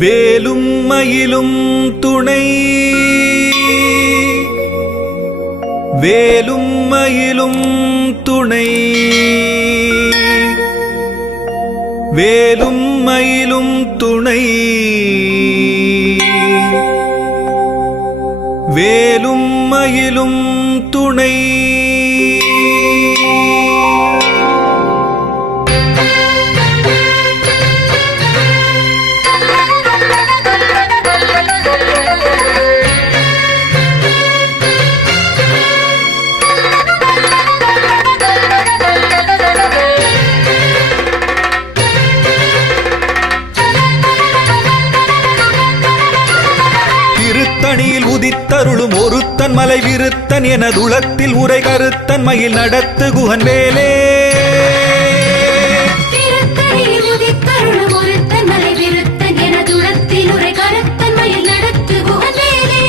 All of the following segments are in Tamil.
வேலும் மயிலும் துணை வேலும் மயிலும் துணை வேலும் மயிலும் துணை வேலும் மயிலும் துணை திருத்தணியில் உதித்தருளும் ஒருத்தன் மலை விருத்தன் எனதுளத்தில் உரை கருத்தன் மயில் நடத்து குகன் வேலே. திருத்தணியில் உதித்தருளும் ஒருத்தன் மலை விருத்தன் எனதுளத்தில் உரை கருத்தன் மயில் நடத்து குகன் வேலே.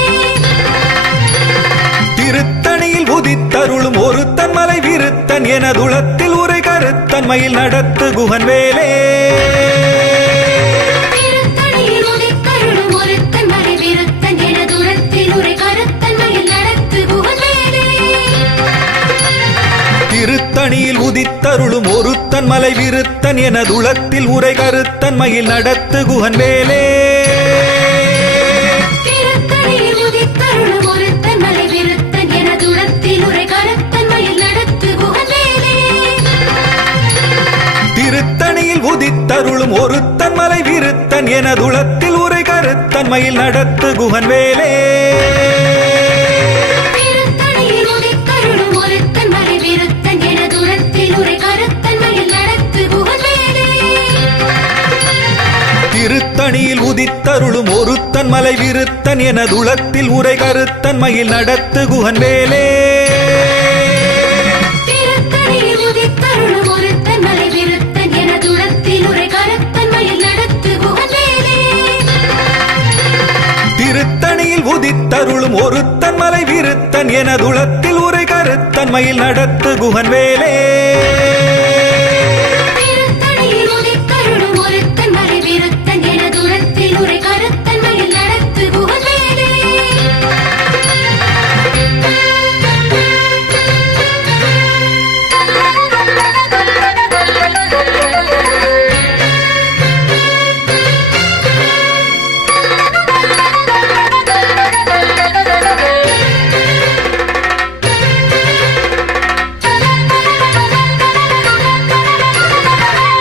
திருத்தணியில் உதித்தருளும் ஒருத்தன் மலை விருத்தன் எனதுளத்தில் உரை கருத்தன் மயில் நடத்து குகன் வேலே. திருத்தணியில் உதித்தருளும் ஒருத்தன் மலை விருத்தன் எனதுளத்தில் உரை கருத்தன் மயில் நடத்து குகன் வேலே. திருத்தணியில் உதித்தருளும் ஒருத்தன் மலை விருத்தன் எனதுளத்தில் உரை கருத்தன் மயில் நடத்து குகன் வேலே. திருத்தணியில் உதித்தருளும் ஒருத்தன் மலை விருத்தன் எனதுளத்தில் உரை கருத்தன் மயில் நடத்து குகன் வேலே. திருத்தணியில் உதித்தருளும் ஒருத்தன் மலை விருத்தன் எனதுளத்தில் உரை கருத்தன் மயில் நடத்து குகன் வேலே. திருத்தணியில் உதித்தருளும் ஒருத்தன் மலை விருத்தன் எனதுளத்தில் உரை கருத்தன் மயில் நடத்து குகன் வேலே. திருத்தணியில் உதித்தருளும் ஒருத்தன் மலை விருத்தன் எனதுளத்தில் உரை கருத்தன் மயில் நடத்து குகன் வேலே.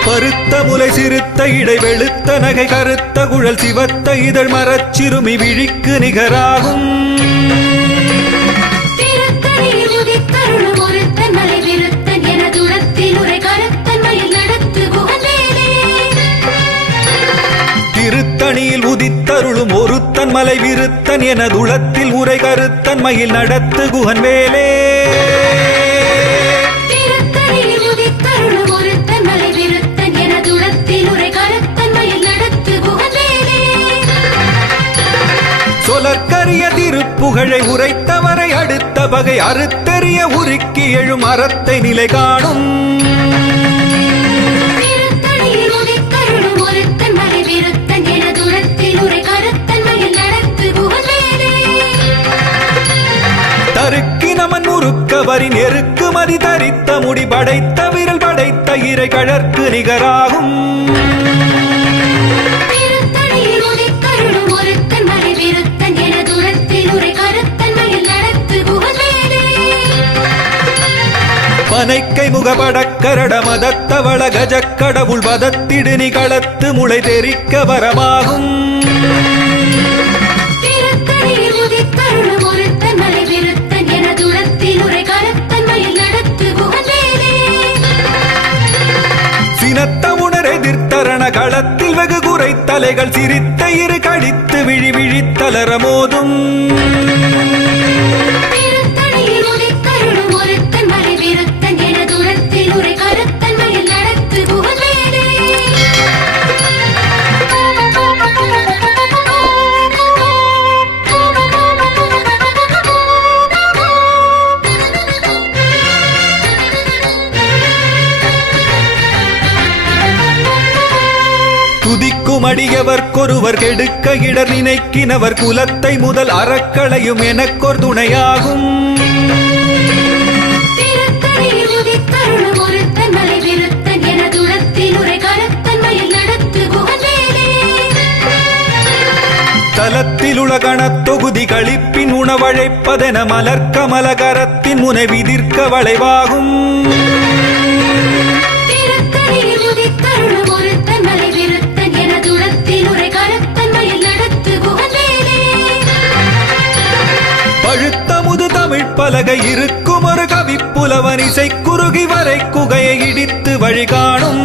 பருத்த முலை சிறுத்த இடை வெளுத்த நகை கருத்த குழல் சிவத்த இதழ் மரச்சிறுமி விழிக்கு நிகராகும். திருத்தணியில் உதித்தருளும் ஒருத்தன் மலை விருத்தன் எனதுளத்தில் உரை கருத்தன் மயில் நடத்து குகன் வேலே. திருத்தணியில் உதித்தருளும் ஒருத்தன் மலை விருத்தன் எனதுளத்தில் உரை கருத்தன் மயில் நடத்து குகன் வேலே. திருத்தணியில் உதித்தருளும் ஒருத்தன் மலை விருத்தன் எனதுளத்தில் உரை கருத்தன் மயில் நடத்து குகன் வேலே. சொலற்கரிய திருப்புகழை உரைத்தவரை அடுத்த பகை அறுத்தெறிய உருக்கி எழும் அறத்தை நிலை காணும். திருத்தணியில் உதித்தருளும் ஒருத்தன் மலை விருத்தன் எனதுளத்தில் உரை கருத்தன் மயில் நடத்து குகன் வேலே. தருக்கி நமன் முறுக்க வரி நெருக்கு மதி தரித்த முடி படைத்த விரல் படைத்த இறை கழற்கு நிகராகும். திருத்தணியில் உதித்தருளும் ஒருத்தன் மலை விருத்தன் எனதுளத்தில் உரை கருத்தன் மயில் நடத்து குகன் வேலே. பனைக்கை முகபடக்கரட மதத்தவள கஜக்கடவுள் வதத்திடு நிகளத்து முளை தெரிக்க வரமாகும். திருத்தணியில் உதித்தருளும் ஒருத்தன் மலை விருத்தன் எனதுளத்தில் உரை கருத்தன் மயில் நடத்து குகன் வேலே. சினத்த உணர் எதிர்த்தரண களத்தில் வெகு குறை தலைகள் சிரித்த இரு கடித்து விழி விழித்தலர மோதும். திருத்தணியில் உதித்தருளும் ஒருத்தன் மலை விருத்தன் எனதுளத்தில் உரை கருத்தன் மயில் நடத்து குகன் வேலே. அடியவர்க்கொருவர் கெடுக்க இடர் நினைக்கினவர் குலத்தை முதல் அறக்களையும் எனக்கொரு துணையாகும். திருத்தணியில் உதித்தருளும் ஒருத்தன் மலை விருத்தன் எனதுளத்தில் உரை கருத்தன்மையில் நடத்து குகவேலே. தலத்தில் உலகணத் தொகுதி களிப்பின் உணவழைப்பதென மலர்க்கமலகரத்தின் முனை விதிர்க்க வளைவாகும். திருத்தணியில் உதித்தருளும் ஒருத்தன் மலை விருத்தன் எனதுளத்தில் உரை கருத்தன்மையில் நடத்து குகவேலே. பழுத்தமுது தமிழ் பலகை இருக்கும் ஒரு கவிப்புலவன் இசை குறுகி வரை குகையை இடித்து வழிகாணும்.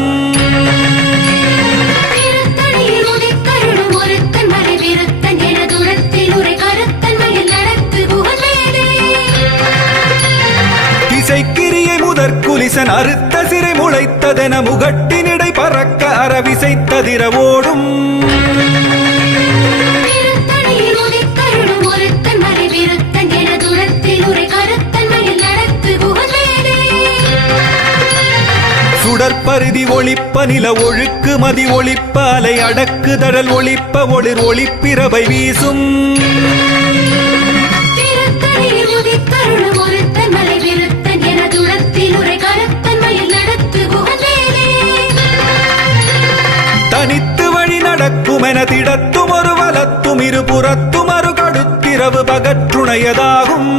திருத்தணியில் உதித்தருளும் ஒருத்தன் மலை விருத்தன் எனதுளத்தில் உரை கருத்தன்மையில் நடத்து குகவேலே. திசைக்கிரியை முதற் குலிசன் அறுத்த சிறை முளைத்ததென முகட்டினிடை பறக்க அறவிசைத்ததிர ஓடும். திருத்தணியில் உதித்தருளும் ஒருத்தன் மலை விருத்தன் எனதுளத்தில் உரை கருத்தன்மையில் நடத்து குகவேலே. சுடற்பருதி ஒளிப்ப நில ஒழுக்கு மதி ஒளிப்ப அலை அடக்கு தடல் ஒளிப்ப ஒளிர் ஒளிப்பிரவை வீசும். திருத்தணியில் உதித்தருளும் ஒருத்தன் மலை விருத்தன் எனதுளத்தில் உரை கருத்தன்மையில் நடத்து குகவேலே. தனித்து வழி நடக்குமென திடத்தும் ஒரு வலத்தும் இருபுறத்தும் அரு கடுத்திரவு பகற்றுணையதாகும்.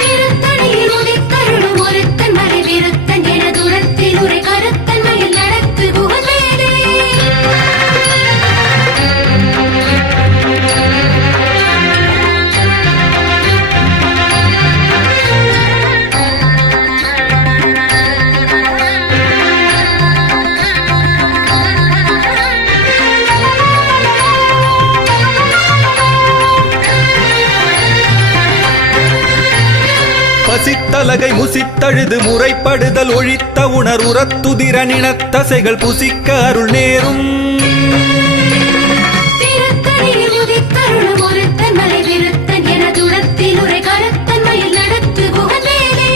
திருத்தணியில் உதித்தருளும் ஒருத்தன் மலை விருத்தன் எனதுளத்தில் உரை கருத்தன்மையில் நடத்து குகவேலே. பசித்தலகை முசித்தழுது முறைப்படுதல் ஒழித்த உணர் உரத்துதிர நினத்தசைகள் புசிக்க அருள் நேரும். திருத்தணியில் உதித்தருளும் ஒருத்தன் மலை விருத்தன் எனதுளத்தில் உரை கருத்தன்மையில் நடத்து குகவேலே.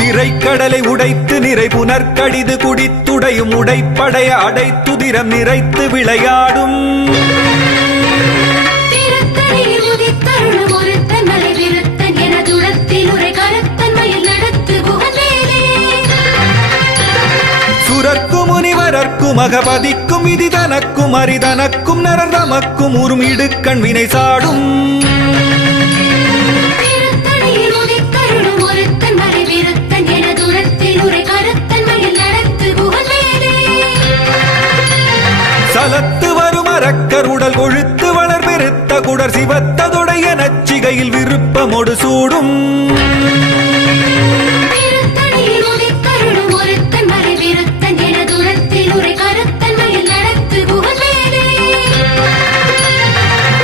திரைக்கடலை உடைத்து நிறை புனர்கடிது குடித்துடையும் உடைப்படைய அடைத்துதிரம் நிறைத்து விளையாடும். திருத்தணியில் உதித்தருளும் ஒருத்தன் மலை விருத்தன் எனதுளத்தில் உரை கருத்தன்மையில் நடத்து குகவேலே. சுரர்க்கும் முனிவரர்க்கும் அகபதிக்கும் விதி தனக்கும் அரிதனக்கும் நரர் தமக்கும் உறும் இடுக்கண் வினை சாடும். திருத்தணியில் உதித்தருளும் ஒருத்தன் மலை விருத்தன் எனதுளத்தில் உரை கருத்தன்மையில் நடத்து குகவேலே. சலத்து வரும் அரக்கர் உடல் கொழுத்து வளர் பெருத்த குடர் சிவத்ததொடைய நச்சிகையில் விருப்பமொடு சூடும். திருத்தணியில் உதித்தருளும் ஒருத்தன் மலை விருத்தன் எனதுளத்தில் உரை கருத்தன்மையில் நடத்து குகவேலே.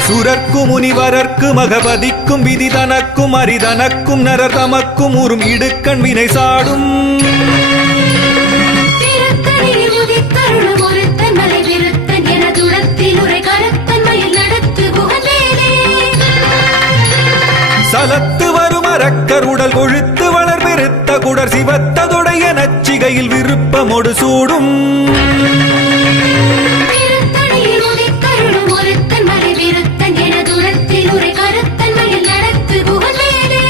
சுரர்க்கும் முனிவரர்க்கும் அகபதிக்கும் விதி தனக்கும் அரிதனக்கும் நரர் தமக்கும் உறும் இடுக்கண் வினை சாடும். திருத்தணியில் உதித்தருளும் ஒருத்தன் மலை விருத்தன் எனதுளத்தில் உரை கருத்தன்மையில் நடத்து குகவேலே. சலத்து வரும் அரக்கர் உடல் கொழுத்து வளர் பெருத்த குடர் சிவத்ததொடைய நச்சிகையில் விருப்பமொடு சூடும். திருத்தணியில் உதித்தருளும் ஒருத்தன் மலை விருத்தன் எனதுளத்தில் உரை கருத்தன்மையில் நடத்து குகவேலே.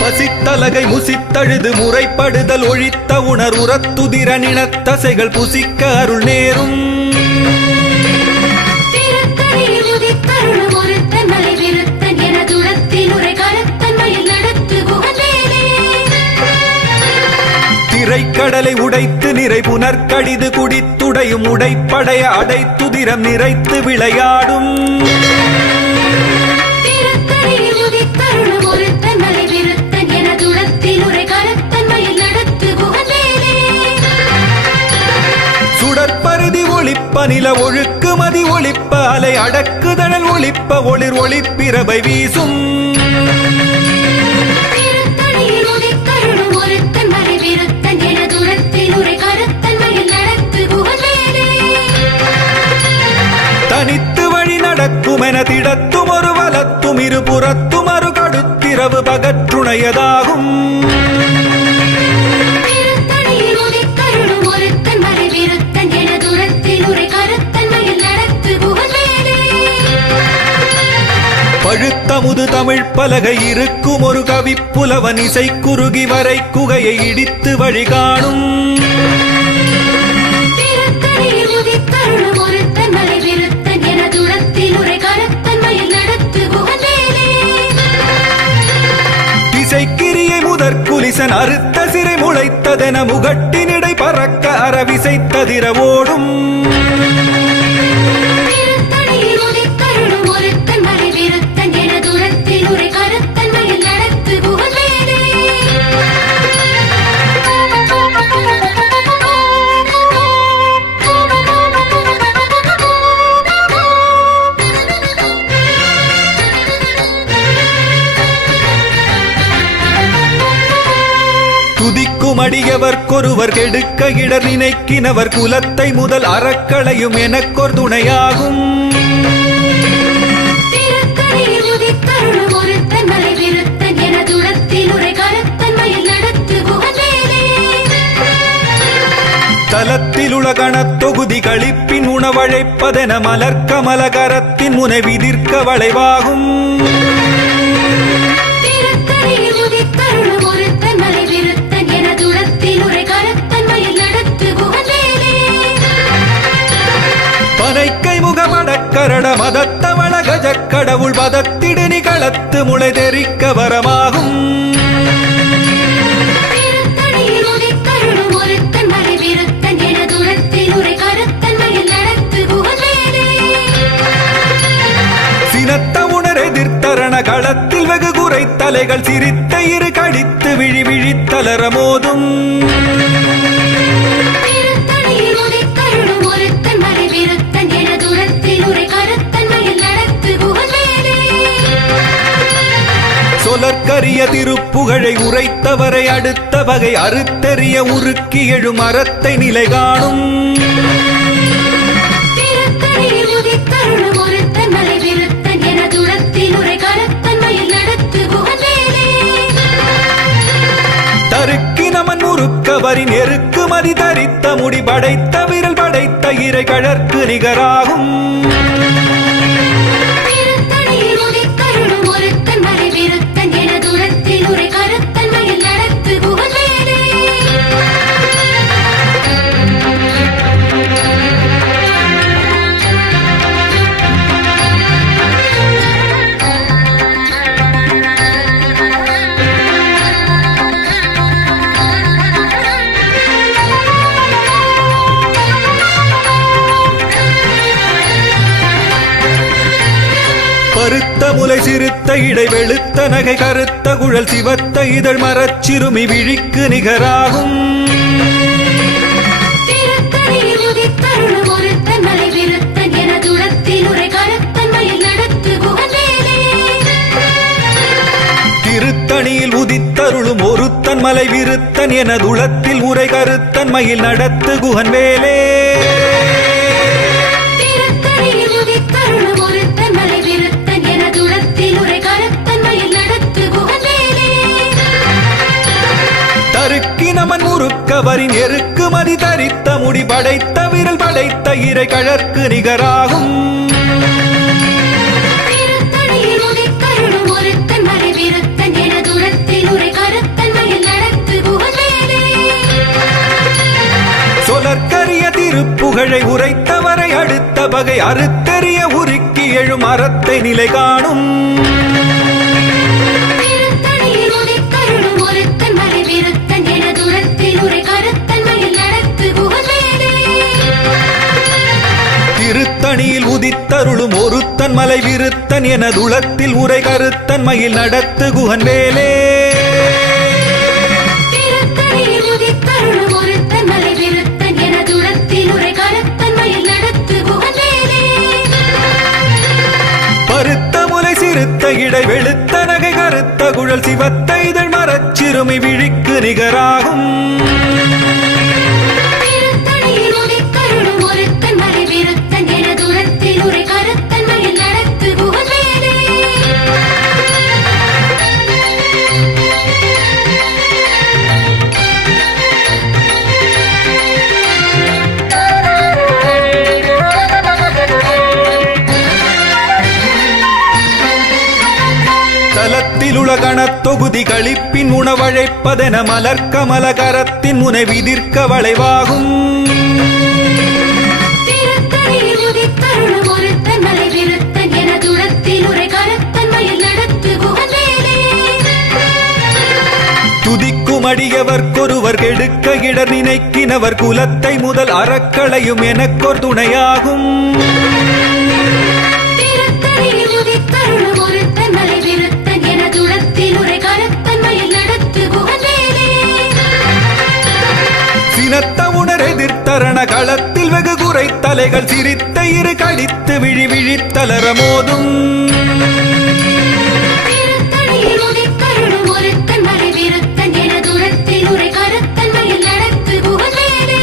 பசித்தலகை முசித்தழுது முறைப்படுதல் ஒழித்த உணர் உரத்துதிர நினத்தசைகள் புசிக்க அருள் நேரும். திருத்தணியில் உதித்தருளும் ஒருத்தன் மலை விருத்தன் எனதுளத்தில் உரை கருத்தன்மையில் நடத்து குகவேலே. திரைக்கடலை உடைத்து நிறை புனர்கடிது குடித்துடையும் உடைப்படைய அடைத்துதிரம் நிறைத்து விளையாடும். திருத்தணியில் உதித்தருளும் ஒருத்தன் மலை விருத்தன் எனதுளத்தில் உரை கருத்தன்மையில் நடத்து குகவேலே. சுடற்பருதி ஒளிப்ப நில ஒழுக்கு மதி ஒளிப்ப அலை அடக்குதழல் ஒளிப்ப ஒளிர் ஒளிப்பிரவை வீசும். திருத்தணியில் உதித்தருளும் ஒருத்தன் மலை விருத்தன் எனதுளத்தில் உரை கருத்தன்மையில் உடையதாகும். திருத்தணியில் உதித்தருளும் ஒருத்தன் மலை விருத்தன் என தூரத்தில் உரை கருத்தன் மயில் நடத்து குகவேலே. பழுத்தமுது தமிழ் பலகை இருக்கும் ஒரு கவிப்புலவன் இசை குறுகி வரை குகையை இடித்து வழிகாணும். திருத்தணியில் உதித்தருளும் ஒருத்தன் மலை விருத்தன் என தூரத்தில் உரை கருத்தன் மயில் நடத்து குகவேலே. திசைக்கிரியை முதற்குலிசன் அறுத்த சிறை முளைத்ததென முகட்டினிடை பறக்க அரவிசைத்ததிர ஓடும். திருத்தணியில் உதித்தருளும் ஒருத்தன் மலை விருத்தன் என தூரத்தில் உரை கருத்தன் மயில் நடத்து குகவேலே. துதிக்கும் அடியவர்க்கொருவர் கெடுக்க இடர் நினைக்கினவர் குலத்தை முதல் அறக்களையும் எனக்கொர் துணையாகும். திருத்தணியில் உதித்தருளும் ஒருத்தன் மலை விருத்தன் என தூரத்தில் உரை கருத்தன் மயில் நடத்து குகவேலே. தலத்தில் உலகணத் தொகுதி களிப்பின் உணவழைப்பதென மலர்க்கமலகரத்தின் முனை விதிர்க்க வளைவாகும். திருத்தணியில் உதித்தருளும் ஒருத்தன் மலை விருத்தன் என தூரத்தில் உரை கருத்தன் மயில் நடத்து குகவேலே. பனைக்கை முகமடக்கரட மதத்தவள கஜக்கடவுள் பதத்திடு நிகளத்து முளை தெரிக்க வரமாகும். திருத்தணியில் உதித்தருளும் ஒருத்தன் மலை விருத்தன் என தூரத்தில் உரை கருத்தன் மயில் நடத்து குகவேலே. சினத்த உணர் எதிர்த்தரண களத்தில் வெகு குறை தலைகள் சிரித்த இரு கடித்து விழி விழித்தலர மோதும். திருத்தணியில் உதித்தருளும் ஒருத்தன் மலை விருத்தன் என தூரத்தில் உரை கருத்தன் மயில் நடத்து குகவேலே. சொலற்கரிய திருப்புகழை உரைத்தவரை அடுத்த வகை அறுத்தெறிய உருக்கி எழும் அறத்தை நிலை காணும். திருத்தணியில் உதித்தருளும் ஒருத்தன் மலை விருத்தன் என தூரத்தில் உரை கருத்தன் மயில் நடத்து குகவேலே. தருக்கினமன் முறுக்கவரின் எருக்கு மதி தரித்த முடி படைத்த விரல் படைத்த இறை கழற்கு நிகராகும். திருத்தணியில் உதித்தருளும் ஒருத்தன் மலை விருத்தன் என தூரத்தில் உரை கருத்தன் மயில் நடத்து குகவேலே. பருத்த முலை சிறுத்த இடை வெளுத்த நகை கருத்த குழல் சிவத்த இதழ் மரச்சிறுமி விழிக்கு நிகராகும். திருத்தணியில் உதித்தருளும் ஒருத்தன் மலை விருத்தன் என தூரத்தில் உரை கருத்தன் மயில் நடத்து குகவேலே. திருத்தணியில் உதித்தருளும் ஒருத்தன் மலை விருத்தன் என துளத்தில் உரை கருத்தன் மயில் நடத்து குகன் வேலே. திருத்தணியில் உதித்தருளும் ஒருத்தன் மலை விருத்தன் என தூரத்தில் உரை கருத்தன் மயில் நடத்து குகவேலே. தருக்கினமன் முறுக்கவரின் எருக்கு மதி தரித்த முடி படைத்த விரல் படைத்த இறை கழற்கு நிகராகும். திருத்தணியில் உதித்தருளும் ஒருத்தன் மலை விருத்தன் என தூரத்தில் உரை கருத்தன் மயில் நடத்து குகவேலே. சொலற்கரிய திருப்புகழை உரைத்தவரை அடுத்த வகை அறுத்தெறிய உருக்கி எழும் அறத்தை நிலை காணும். திருத்தணியில் உதித்தருளும் ஒருத்தன் மலை விருத்தன் என தூரத்தில் உரை கருத்தன் மயில் நடத்து குகவேலே. திருத்தணியில் உதித்தருளும் ஒருத்தன் மலை விருத்தன் என துளத்தில் உரை கருத்தன் மயில் நடத்து குகன் வேலே. திருத்தணியில் உதித்தருளும் ஒருத்தன் மலை விருத்தன் என தூரத்தில் உரை கருத்தன் மயில் நடத்து குகவேலே. பருத்த முலை சிறுத்த இடை வெளுத்த நகை கருத்த குழல் சிவத்த இதழ் மரச்சிறுமி விழிக்கு நிகராகும். திருத்தணியில் உதித்தருளும் ஒருத்தன் மலை விருத்தன் என தூரத்தில் உரை கருத்தன் மயில் நடத்து குகவேலே. களத்திலுலகணத் தொகுதி களிப்பின் உணவழைப்பதென மலர்க்கமல கரத்தின் முனை விதிர்க்க வளைவாகும். திருத்தணியில் உதித்தருளும் ஒருத்தன் மலை விருத்தன் என துளத்தில் உரை கருத்தன் மயில் நடத்து குகவேலே. துதிக்கும் அடியவர்க்கொருவர் கெடுக்க இடர் நினைக்கினவர் குலத்தை முதல் அறக்களையும் எனக்கொரு துணையாகும். திருத்தணியில் உதித்தருளும் ஒருத்தன் மலை விருத்தன் என துளத்தில் உரை கருத்தன் மயில் நடத்து குகவேலே. சினத்த உணர் எதிர்த்தரண களத்தில் வெகு குறை தலைகள் சிரித்த இரு கடித்து விழி விழித்தலர மோதும். திருத்தணியில் உதித்தருளும் ஒருத்தன் மலை விருத்தன் என துளத்தில் உரை கருத்தன் மயில் நடத்து குகவேலே.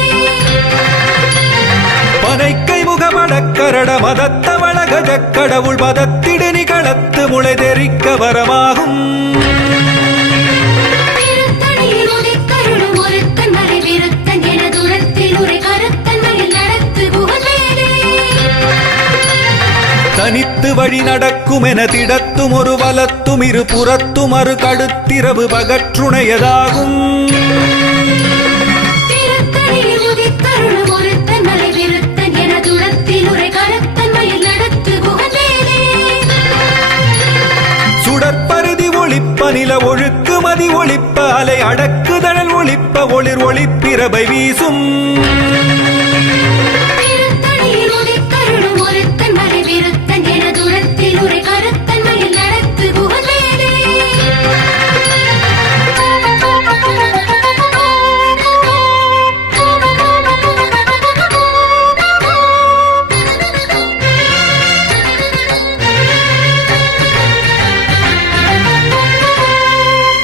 பனைக்கை முகமடக்கரட மதத்த வளகஜ கடவுள் மதத்திடு நிகளத்து முளை தெரிக்க வரமாகும். திருத்தணியில் உதித்தருளும் ஒருத்தன் மலை விருத்தன் என துளத்தில் உரை கருத்தன் மயில் நடத்து குகவேலே. தனித்து வழி நடக்கும் என திடத்தும் ஒரு வலத்தும் இரு புறத்தும் அரு கடுத்திரவு பகற்றுணையதாகும். திருத்தணியில் உதித்தருளும் ஒருத்தன் மலை விருத்தன் என துளத்தில் உரை கருத்தன் மயில் நடத்து குகவேலே. சுடற்பருதி ஒளிப்ப நில ஒழுக்கு மதி ஒளிப்ப அலை அடக்குதழல் ஒளிப்ப ஒளிர் ஒளிப்பிரபை வீசும். திருத்தணியில் உதித்தருளும் ஒருத்தன் மலை விருத்தன் என துளத்தில் உரை கருத்தன் மயில் நடத்து குகவேலே.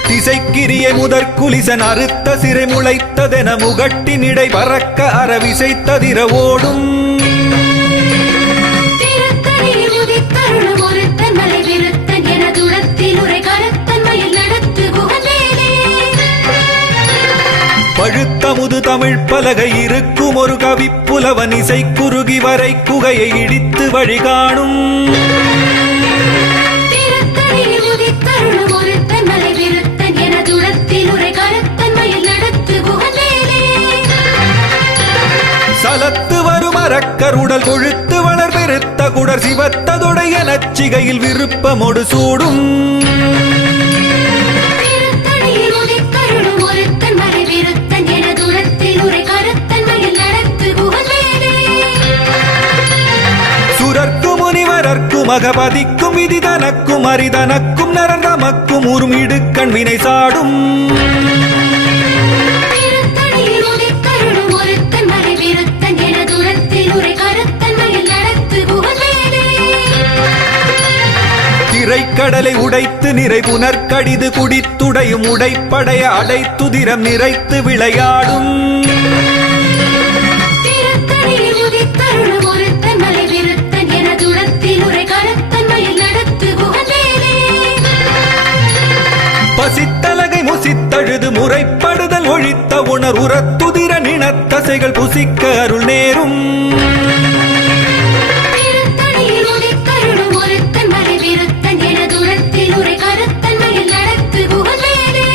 திசைக்கிரிய முதற்குலிசன் அறுத்த சிறை முளைத்ததென முகட்டினிடை பறக்க அறவிசைத்ததிர ஓடும். திருத்தணியில் உதித்தருளும் ஒருத்தன் மலை விருத்தன் என துளத்தில் உரை கருத்தன் மயில் நடத்து குகவேலே. பழுத்த முது தமிழ் பலகை இருக்கும் ஒரு கவிப்புலவன் இசை குறுகி வரை குகையை இடித்து வழிகாணும். திருத்தணியில் உதித்தருளும் ஒருத்தன் மலை விருத்தன் என துளத்தில் உரை கருத்தன் மயில் நடத்து குகவேலே. சலத்து வரும் அரக்கருடல் கொழுத்து வளர் பெருத்த குடர் சிவத்ததொடைய நச்சிகையில் விருப்பமொடு சூடும். திருத்தணியில் உதித்தருளும் ஒருத்தன் மலை விருத்தன் என துளத்தில் உரை கருத்தன் மயில் நடத்து குகவேலே. சுரர்க்கு முனிவரர்க்கும் அகபதிக்கும் விதி தனக்கும் அரிதனக்கும் நரந்தமக்கும் உறும் இடுக்கண் வினை சாடும். திருத்தணியில் உதித்தருளும் ஒருத்தன் மலை விருத்தன் என துளத்தில் உரை கருத்தன் மயில் நடத்து குகவேலே. திரைக்கடலை உடைத்து நிறை புனர்கடிது குடித்துடையும் உடைப்படைய அடைத்துதிரம் நிறைத்து விளையாடும். திருத்தணியில் உதித்தருளும் ஒருத்தன் மலை விருத்தன் என துளத்தில் உரை கருத்தன் மயில் நடத்து குகவேலே. பசித்தலகை முசித்தழுது முறைப்படுதல் ஒழித்த உணர் உரத்துதிர நினத்தசைகள் புசிக்க அருள் நேரும். திருத்தணியில் உதித்தருளும் ஒருத்தன் மலை விருத்தன் என துளத்தில் உரை கருத்தன் மயில் நடத்து குகவேலே.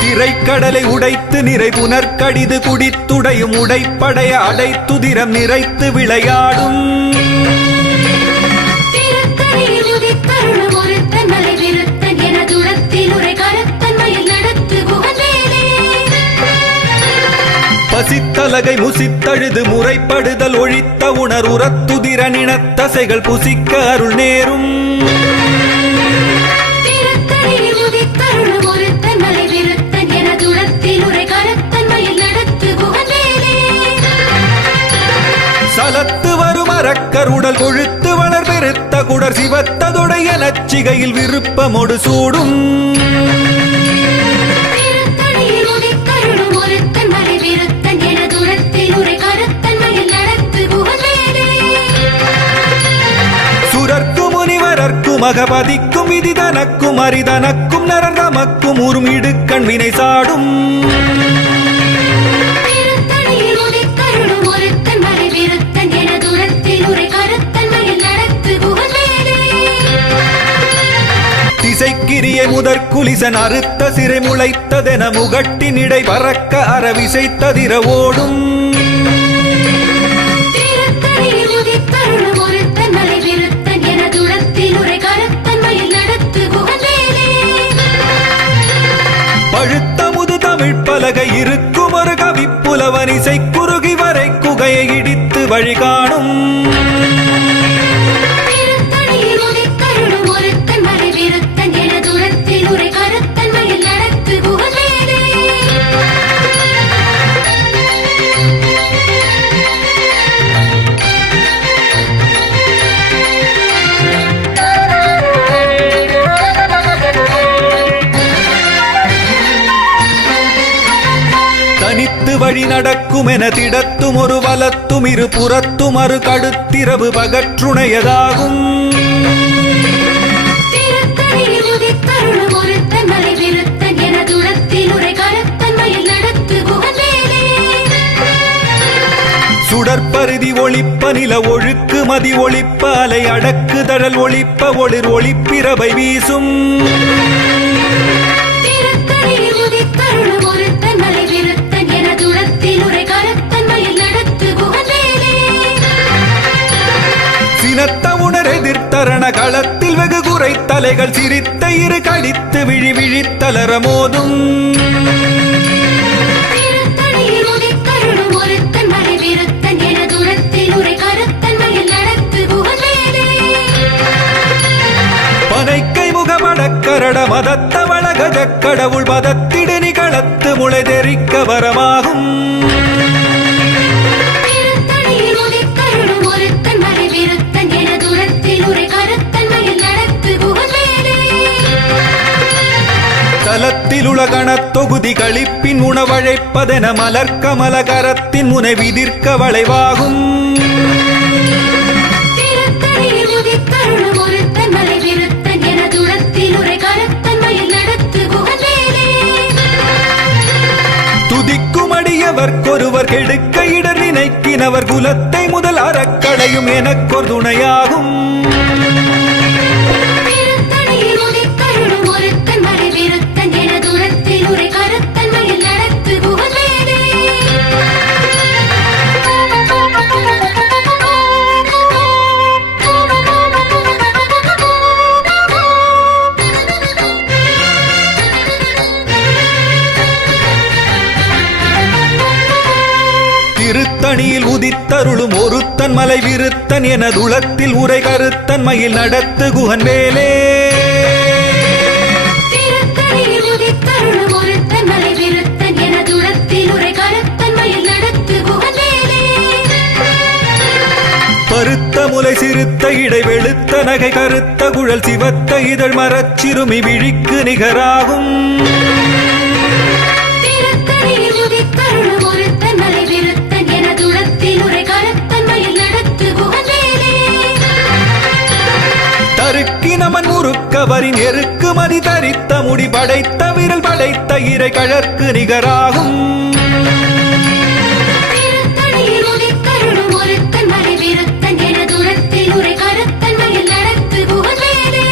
திரைக்கடலை உடைத்து நிறை புனர்கடிது குடித்துடையும் உடைப்படைய அடைத்துதிரம் நிறைத்து விளையாடும். திருத்தணியில் உதித்தருளும் ஒருத்தன் மலை விருத்தன் என துளத்தில் உரை கருத்தன் மயில் நடத்து குகவேலே. பசித்தலகை முசித்தழுது முறைப்படுதல் ஒழித்த உணர் உரத்துதிர நினத்தசைகள் புசிக்க அருள் நேரும். திருத்தணியில் உதித்தருளும் ஒருத்தன் மலை விருத்தன் என துளத்தில் உரை கருத்தன் மயில் நடத்து குகவேலே. சலத்து வரும் அரக்கருடல் கொழுத்து வளர் பெருத்த குடர் சிவத்ததொடைய நச்சிகையில் விருப்பமொடு சூடும். திருத்தணியில் உதித்தருளும் ஒருத்தன் மலை விருத்தன் என துளத்தில் உரை கருத்தன் மகபதிக்கும் விதி தனக்கும் அரிதனக்கும் நரந்தமக்கும் உறும் இடுக்கண் வினை சாடும் திருத்தணியில் உதித்தருளும் ஒருத்தன் மலை விருத்தன் என தூரத்தில் உரை கருத்தன் மயில் நடத்து குகவேலே திசைக்கிரிய முதற்குலிசன் அறுத்த சிறை முளைத்ததென முகட்டின் இடை பறக்க அறவிசைத்ததிர ஓடும் திருத்தணியில் உதித்தருளும் ஒருத்தன் மலை விருத்தன் என தூரத்தில் உரை கருத்தன் மயில் நடத்து குகவேலே பழுத்த முது தமிழ் பலகை இருக்கும் ஒரு கவிப்புலவன் இசை குறுகி வரை குகையை இடித்து வழி காணும் திருத்தணியில் உதித்தருளும் ஒருத்தன் மலை விருத்தன் என தூரத்தில் உரை கருத்தன் மயில் நடத்து குகவேலே தனித்து வழி நடக்கும் என திடத்தும் ஒரு வலத்தும் இரு புறத்தும் அரு கடுத்திரவு பகற்றுணையதாகும் திருத்தணியில் உதித்தருளும் ஒருத்தன் மலை விருத்தன் என தூரத்தில் உரை கருத்தன் மயில் நடத்து குகவேலே சுடற்பருதி ஒளிப்ப நில ஒழுக்கு மதி ஒளிப்ப அலை அடக்கு தழல் ஒளிப்ப ஒளிர் ஒளிப்பிரவை வீசும் திருத்தணியில் உதித்தருளும் ஒருத்தன் மலை விருத்தன் என தூரத்தில் உரை கருத்தன் மயில் நடத்து குகவேலே சினத்த உணர் எதிர்த்தரண களத்தில் வெகு குறை தலைகள் சிரித்த இரு கடித்து விழி விழித்தலர மோதும் திருத்தணியில் உதித்தருளும் ஒருத்தன் மலை விருத்தன் என தூரத்தில் உரை கருத்தன் மயில் நடத்து குகவேலே பனைக்கை முகமடக்கரட மதத்தவள கஜக் கடவுள் மதத்திடு நிகளத்து முளை தெரிக்க வரமாகும் திருத்தணியில் உதித்தருளும் ஒருத்தன் மலை விருத்தன் என தூரத்தில் உரை கருத்தன் மயில் நடத்து குகவேலே தலத்தில் உலகணத் தொகுதி களிப்பின் உணவழைப்பதென மலர்க்கமல கரத்தின் முனை விதிர்க்க வளைவாகும் திருத்தணியில் உதித்தருளும் ஒருத்தன் மலை விருத்தன் என தூரத்தில் உரை கருத்தன் மயில் நடத்து குகவேலே துதிக்கும் அடியவர்க்கொருவர் கெடுக்க இடர் நினைக்கினவர் குலத்தை முதல் அறக்கடையும் எனக்கொரு துணையாகும் திருத்தணியில் உதித்தருளும் ஒருத்தன் மலை விருத்தன் என தூரத்தில் உரை கருத்தன் மயில் நடத்து குகவேலே திருத்தணியில் உதித்தருளும் ஒருத்தன் மலை விருத்தன் என துளத்தில் உரை கருத்தன் மயில் நடத்து குகன் வேலே திருத்தணியில் உதித்தருளும் ஒருத்தன் மலை விருத்தன் என தூரத்தில் உரை கருத்தன் மயில் நடத்து குகவேலே பருத்த முலை சிறுத்த இடை வெளுத்த நகை கருத்த குழல் சிவத்த இதழ் மரச்சிறுமி விழிக்கு நிகராகும் திருத்தணியில் உதித்தருளும் ஒருத்தன் மலை விருத்தன் என தூரத்தில் உரை கருத்தன் மயில் நடத்து குகவேலே தருக்கினமன் முறுக்கவரின் எருக்கு மதி தரித்த முடி படைத்த விரல் படைத்த இறை கழற்கு நிகராகும் திருத்தணியில் உதித்தருளும் ஒருத்தன் மலை விருத்தன் என தூரத்தில் உரை கருத்தன் மயில் நடத்து குகவேலே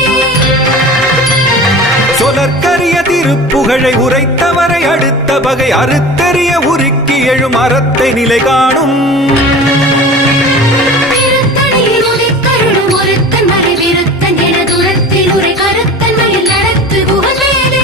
சொலற்கரிய திருப்புகழை உரைத்தவரை அடுத்த பகை அறுத்தெறிய உருக்கி எழும் அறத்தை நிலை காணும் திருத்தணியில் உதித்தருளும் ஒருத்தன் மலை விருத்தன் என தூரத்தில் உரை கருத்தன் மயில் நடத்து குகவேலே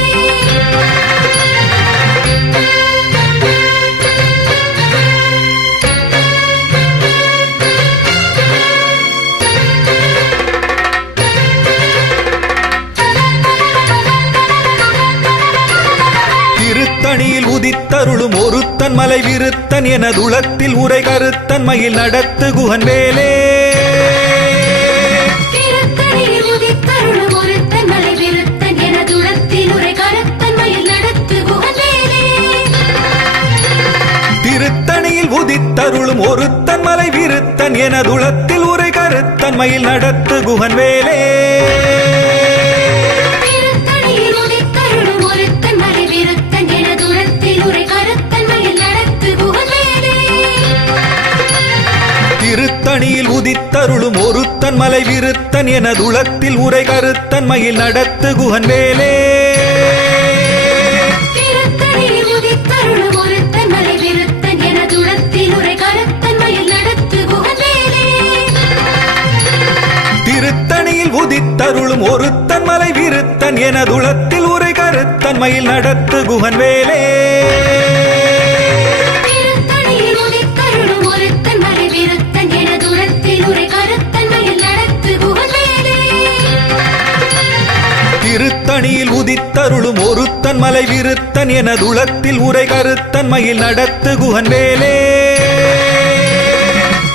திருத்தணியில் உதித்தருளும் ஒருத்தன் மலை விருத்தன் என துளத்தில் உரை கருத்தன் மயில் நடத்து குகன் வேலே திருத்தணியில் உதித்தருளும் ஒருத்தன் மலை விருத்தன் என தூரத்தில் உரை கருத்தன் மயில் நடத்து குகவேலே திருத்தணியில் உதித்தருளும் ஒருத்தன் மலை விருத்தன் என துளத்தில் உரை கருத்தன் மயில் நடத்து குகன் வேலே மலை விருத்தன் எனதுளத்தில் உரை கருத்தன் மயில் நடத்து குகன் வேலே திருத்தணியில் உதித்தருளும் ஒருத்தன் மலை விருத்தன் எனதுளத்தில் உரை கருத்தன் மயில் நடத்து குகன் வேலே திருத்தணியில் உதித்தருளும் ஒருத்தன் மலை விருத்தன் எனதுளத்தில் உரை கருத்தன் மயில் நடத்து குகன் வேலே திருத்தணியில் உதித்தருளும் ஒருத்தன் மலை விருத்தன் எனதுளத்தில் உரை கருத்தன் மயில் நடத்து குகன் வேலே திருத்தணியில் உதித்தருளும் ஒருத்தன் மலை விருத்தன் எனதுளத்தில் உரை கருத்தன் மயில் நடத்து குகன் வேலே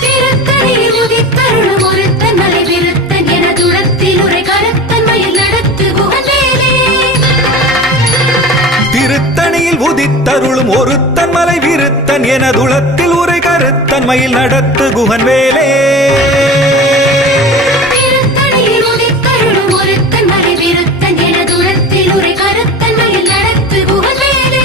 திருத்தணியில் உதித்தருளும் ஒருத்தன் மலை விருத்தன் எனதுளத்தில் உரை கருத்தன் மயில் நடத்து குகன் வேலே திருத்தணியில் உதித்தருளும் ஒருத்தன் மலை விருத்தன் எனதுளத்தில் உரை கருத்தன் மயில் நடத்து குகன் வேலே திருத்தணியில் உதித்தருளும் ஒருத்தன் மலை விருத்தன் எனதுளத்தில் உரை கருத்தன் மயில் நடத்து குகன் வேலே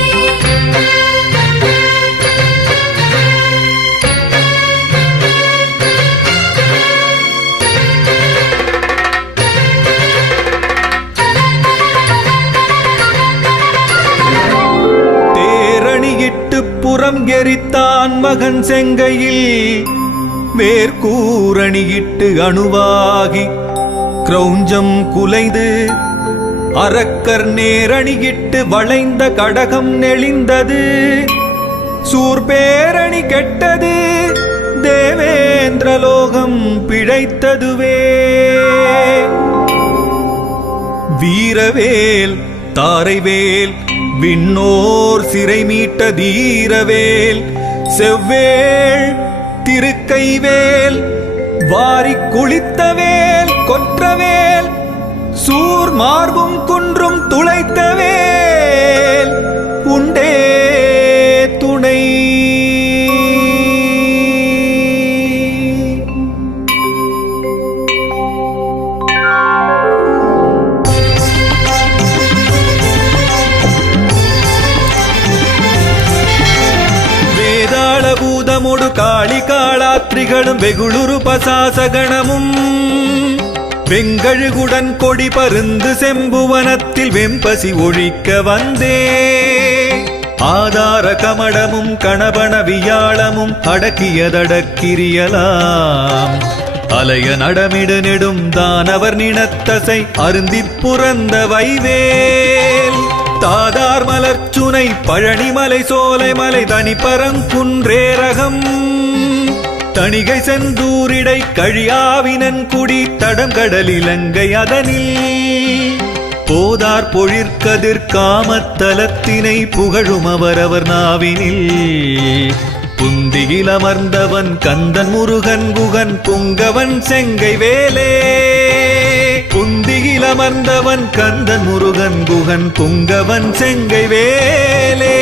தேரணியிட்டு புறம் எரித்தான் மகன் செங்கையில் வேர்கூரணியிட்டு அணுவாகி கிரௌஞ்சம் குலைந்து அரக்கர் நேரணியிட்டு வளைந்த கடகம் நெளிந்தது சூர்பேரணி கெட்டது தேவேந்திரலோகம் பிழைத்ததுவே வீரவேல் தாரைவேல் விண்ணோர் சிறை மீட்ட தீரவேல் செவ்வேள் திருக்கைவேல் வாரிக் குளித்தவேல் கொற்றவேல் சூர் மார்பும் குன்றும் துளைத்தவேல் உண்டே துணை பூதமுடு காளி காளாத்ரிகளும் வெகுளுரு பசாசகணமும் வெங்கழுகுடன் கொடி பருந்து செம்புவனத்தில் வெம்பசி ஒழிக்க வந்தே ஆதார கமடமும் கணபன வியாழமும் அடக்கியதடக்கிரியலாம் அலைய நடமிடு நெடும் தானவர் நினத்தசை அருந்திப் புறந்த வைவேல் தாதார் மலர்ச்சுனை பழனிமலை சோலைமலை தனிப்பரங்குன்றேரகம் தணிகை செந்தூரிடை கழியாவினன் குடி தடம் கடல் இலங்கை அதனில் போதார் பொழிற்கதிர் காமத்தலத்தினை புகழும் அவரவர் நாவினில் புந்தியில் அமர்ந்தவன் கந்தன் முருகன் குகன் புங்கவன் செங்கை வேலே புந்தியில் அமர்ந்தவன் கந்தன் முருகன் குகன் புங்கவன் செங்கை வேலே